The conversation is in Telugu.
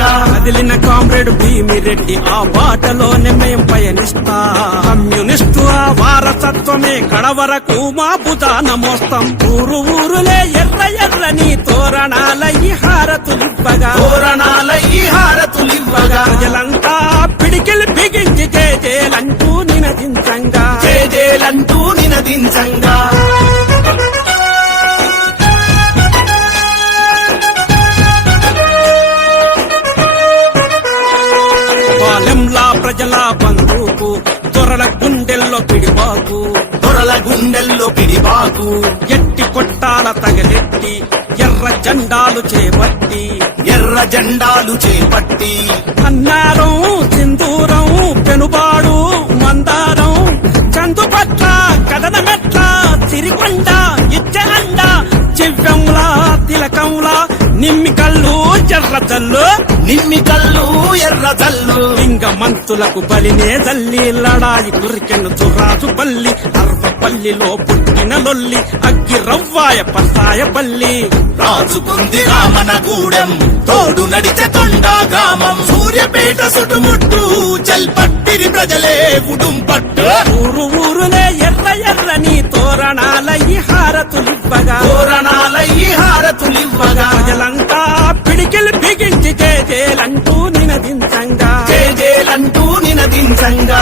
నినదించంగా కదిలిన కామ్రేడ్ భీమిరెడ్డి ఆ బాటలోనే మేం పయనిస్తా కమ్యూనిస్టు ఆ వారసత్వమే కడవరకు మా భుజాన మోస్తాం ఊరు ఊరులే ఎర్ర ఎర్రని తోరణాలయ్యి హారతులివ్వగా ప్రజలంతా పిడికిలు బిగించి జేజేలంటూ నినదించంగా జేజేలంటూ నినదించంగా పాలెంలా ప్రజల బంధువుకు దొరల గుండెల్లో పిడిబాకు ఎట్టి కొట్టాల తగలెట్టి ఎర్ర జెండాలు చేపట్టి అన్నారం సింధూరం పెనుబాడు మందారం చందుపట్ల కదనమెట్ల సిరికొండ ఇచ్చనండ చివ్యంలా తిలకంలా నిమ్మి కళ్ళు ఎర్రజల్లు లింగ మంతులకు బలినే జల్లి లడాయి కురికెను చురాజు పల్లి అర్వపల్లిలో పుట్టిన లొల్లి అగ్గి రవ్వాయ పసాయ పల్లి రాజుకుంది రామనగూడెం తోడు నడిచే తొండా గ్రామం సూర్యపేట సుటుముట్టు చల్పట్టిరి ప్రజలే ఉడుంపట్టు ఊరు ఊరులే ఎర్ర ఎర్రని తోరణాలయ్యి హారతులివ్వగా ప్రజలంతా పిడికిలు బిగించి జేజేలంటూ నినదించంగా